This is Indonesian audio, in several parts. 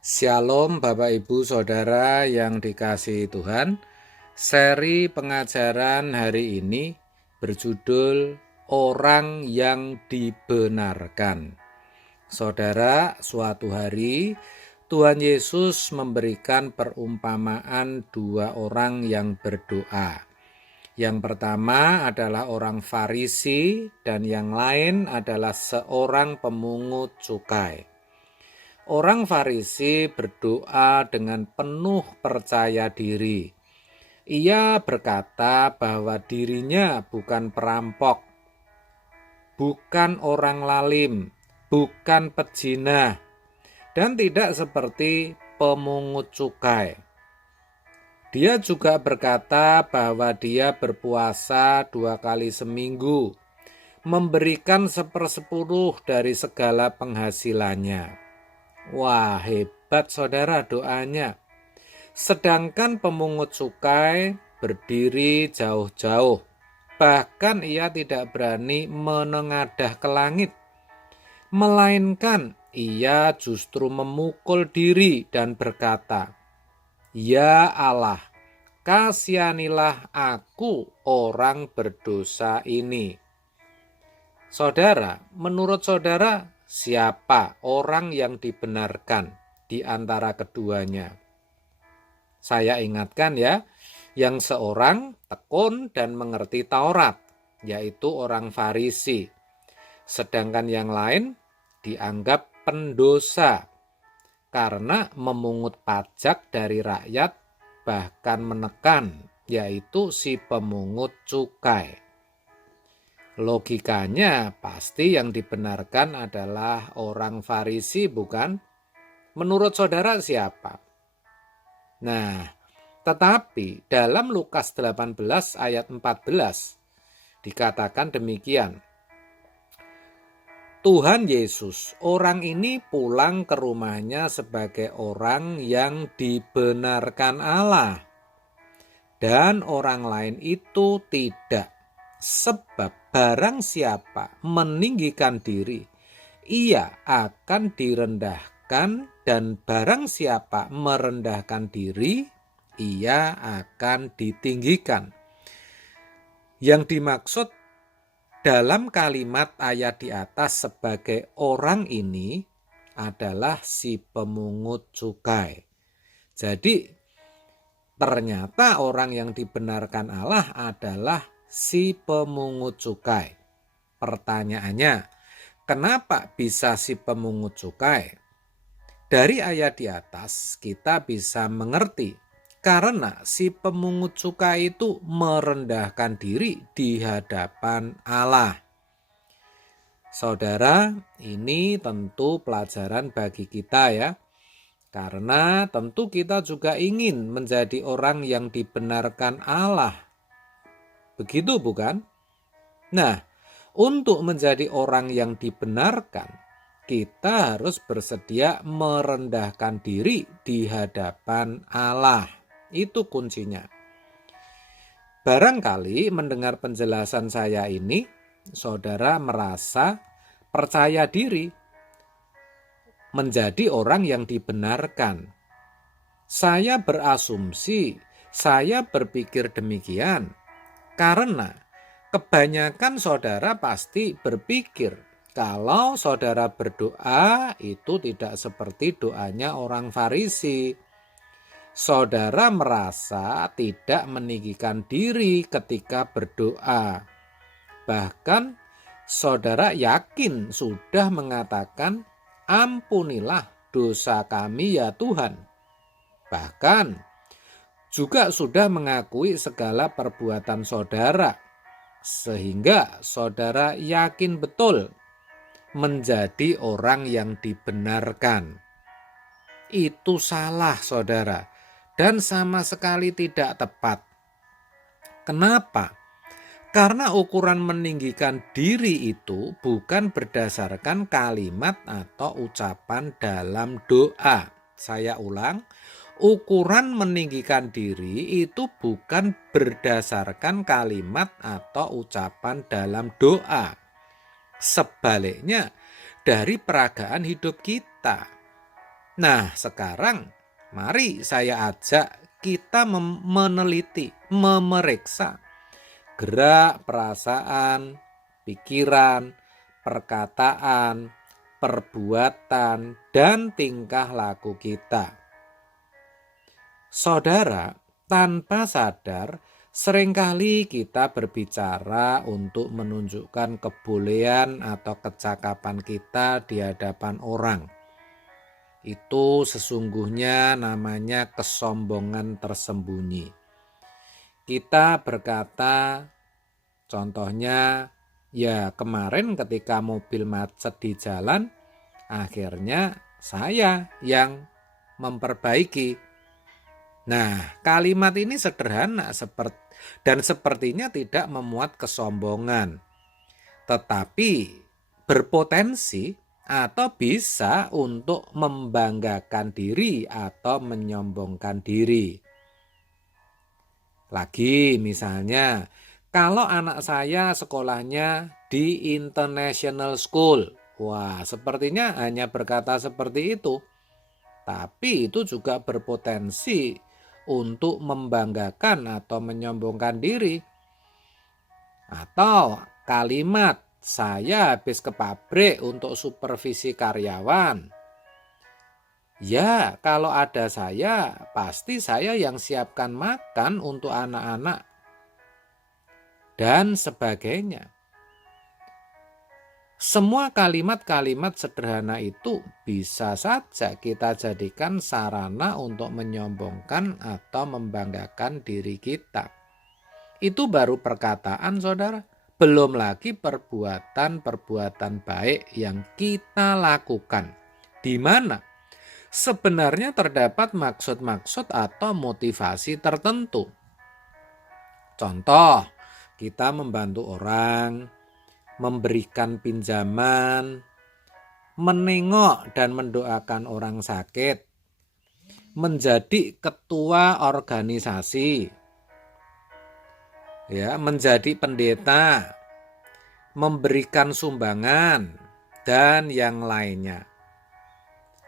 Shalom Bapak Ibu Saudara yang dikasihi Tuhan. Seri pengajaran hari ini berjudul Orang yang Dibenarkan. Saudara, suatu hari Tuhan Yesus memberikan perumpamaan dua orang yang berdoa. Yang pertama adalah orang Farisi dan yang lain adalah seorang pemungut cukai. Orang Farisi berdoa dengan penuh percaya diri. Ia berkata bahwa dirinya bukan perampok, bukan orang lalim, bukan pezina, dan tidak seperti pemungut cukai. Dia juga berkata bahwa dia berpuasa 2 kali seminggu, memberikan 1/10 dari segala penghasilannya. Wah, hebat saudara doanya. Sedangkan pemungut cukai berdiri jauh-jauh. Bahkan ia tidak berani menengadah ke langit. Melainkan ia justru memukul diri dan berkata, "Ya Allah, kasihanilah aku orang berdosa ini." Saudara, menurut saudara, siapa orang yang dibenarkan di antara keduanya? Saya ingatkan ya, yang seorang tekun dan mengerti Taurat, yaitu orang Farisi. Sedangkan yang lain dianggap pendosa karena memungut pajak dari rakyat, bahkan menekan, yaitu si pemungut cukai. Logikanya pasti yang dibenarkan adalah orang Farisi, bukan? Menurut saudara siapa? Nah, tetapi dalam Lukas 18 ayat 14 dikatakan demikian. Tuhan Yesus, orang ini pulang ke rumahnya sebagai orang yang dibenarkan Allah. Dan orang lain itu tidak. Sebab barang siapa meninggikan diri, ia akan direndahkan, dan barang siapa merendahkan diri, ia akan ditinggikan. Yang dimaksud dalam kalimat ayat di atas sebagai orang ini adalah si pemungut cukai. Jadi ternyata orang yang dibenarkan Allah adalah si pemungut cukai. Pertanyaannya, kenapa bisa si pemungut cukai? Dari ayat di atas kita bisa mengerti karena si pemungut cukai itu merendahkan diri di hadapan Allah. Saudara, ini tentu pelajaran bagi kita ya. Karena tentu kita juga ingin menjadi orang yang dibenarkan Allah. Begitu bukan? Nah, untuk menjadi orang yang dibenarkan, kita harus bersedia merendahkan diri di hadapan Allah. Itu kuncinya. Barangkali mendengar penjelasan saya ini, saudara merasa percaya diri menjadi orang yang dibenarkan. Saya berasumsi, saya berpikir demikian, karena kebanyakan saudara pasti berpikir kalau saudara berdoa itu tidak seperti doanya orang Farisi. Saudara merasa tidak meninggikan diri ketika berdoa. Bahkan saudara yakin sudah mengatakan, "Ampunilah dosa kami ya Tuhan." Bahkan juga sudah mengakui segala perbuatan saudara, sehingga saudara yakin betul menjadi orang yang dibenarkan. Itu salah saudara, dan sama sekali tidak tepat. Kenapa? Karena ukuran meninggikan diri itu bukan berdasarkan kalimat atau ucapan dalam doa. Saya ulang, ukuran meninggikan diri itu bukan berdasarkan kalimat atau ucapan dalam doa. Sebaliknya, dari peragaan hidup kita. Nah, sekarang mari saya ajak kita meneliti, memeriksa gerak, perasaan, pikiran, perkataan, perbuatan, dan tingkah laku kita. Saudara, tanpa sadar, seringkali kita berbicara untuk menunjukkan kebolehan atau kecakapan kita di hadapan orang. Itu sesungguhnya namanya kesombongan tersembunyi. Kita berkata, contohnya, ya kemarin ketika mobil macet di jalan, akhirnya saya yang memperbaiki. Nah, kalimat ini sederhana dan sepertinya tidak memuat kesombongan, tetapi berpotensi atau bisa untuk membanggakan diri atau menyombongkan diri. Lagi misalnya, kalau anak saya sekolahnya di international school, wah sepertinya hanya berkata seperti itu, tapi itu juga berpotensi untuk membanggakan atau menyombongkan diri. Atau kalimat, saya habis ke pabrik untuk supervisi karyawan. Ya, kalau ada saya, pasti saya yang siapkan makan untuk anak-anak dan sebagainya. Semua kalimat-kalimat sederhana itu bisa saja kita jadikan sarana untuk menyombongkan atau membanggakan diri kita. Itu baru perkataan, saudara. Belum lagi perbuatan-perbuatan baik yang kita lakukan, di mana sebenarnya terdapat maksud-maksud atau motivasi tertentu. Contoh, kita membantu orang, memberikan pinjaman, menengok dan mendoakan orang sakit, menjadi ketua organisasi, ya, menjadi pendeta, memberikan sumbangan, dan yang lainnya.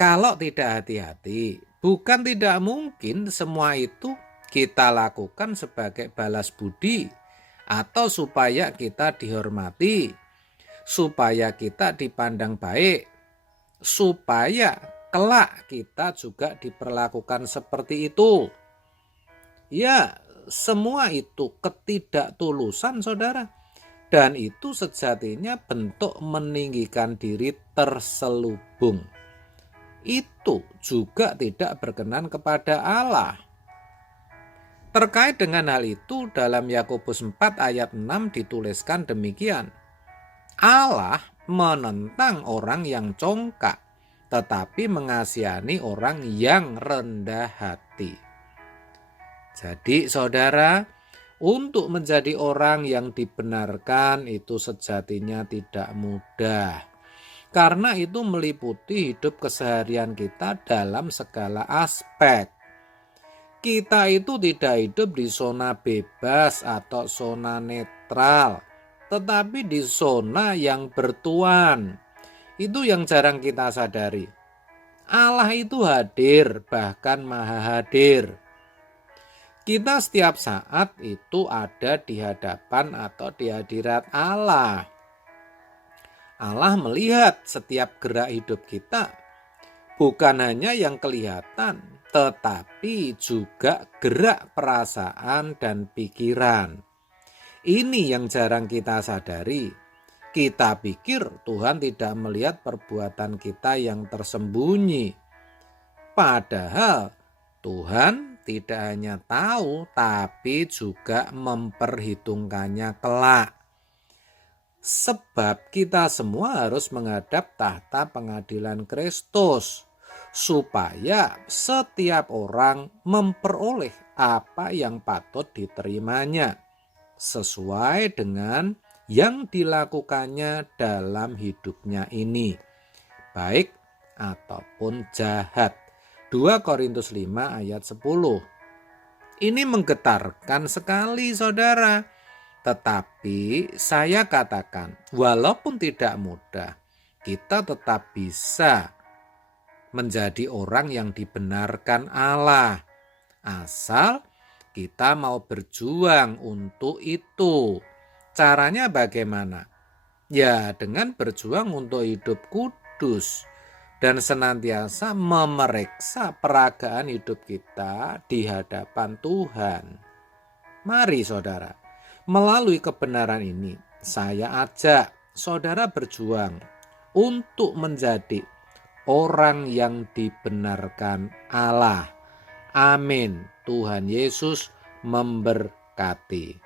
Kalau tidak hati-hati, bukan tidak mungkin semua itu kita lakukan sebagai balas budi atau supaya kita dihormati, supaya kita dipandang baik, supaya kelak kita juga diperlakukan seperti itu. Ya, semua itu ketidaktulusan, saudara. Dan itu sejatinya bentuk meninggikan diri terselubung. Itu juga tidak berkenan kepada Allah. Terkait dengan hal itu, dalam Yakobus 4 ayat 6 dituliskan demikian. Allah menentang orang yang congkak, tetapi mengasihani orang yang rendah hati. Jadi saudara, untuk menjadi orang yang dibenarkan itu sejatinya tidak mudah. Karena itu meliputi hidup keseharian kita dalam segala aspek. Kita itu tidak hidup di zona bebas atau zona netral, tetapi di zona yang bertuan. Itu yang jarang kita sadari. Allah itu hadir, bahkan maha hadir. Kita setiap saat itu ada di hadapan atau di hadirat Allah. Allah melihat setiap gerak hidup kita, bukan hanya yang kelihatan, tetapi juga gerak perasaan dan pikiran. Ini yang jarang kita sadari. Kita pikir Tuhan tidak melihat perbuatan kita yang tersembunyi. Padahal Tuhan tidak hanya tahu, tapi juga memperhitungkannya kelak. Sebab kita semua harus menghadap tahta pengadilan Kristus, supaya setiap orang memperoleh apa yang patut diterimanya, sesuai dengan yang dilakukannya dalam hidupnya ini, baik ataupun jahat. 2 Korintus 5 ayat 10. Ini menggetarkan sekali, saudara. Tetapi saya katakan, walaupun tidak mudah, kita tetap bisa menjadi orang yang dibenarkan Allah. Asal kita mau berjuang untuk itu. Caranya bagaimana? Ya, dengan berjuang untuk hidup kudus dan senantiasa memeriksa peragaan hidup kita di hadapan Tuhan. Mari saudara, melalui kebenaran ini saya ajak saudara berjuang untuk menjadi orang yang dibenarkan Allah. Amin. Tuhan Yesus memberkati.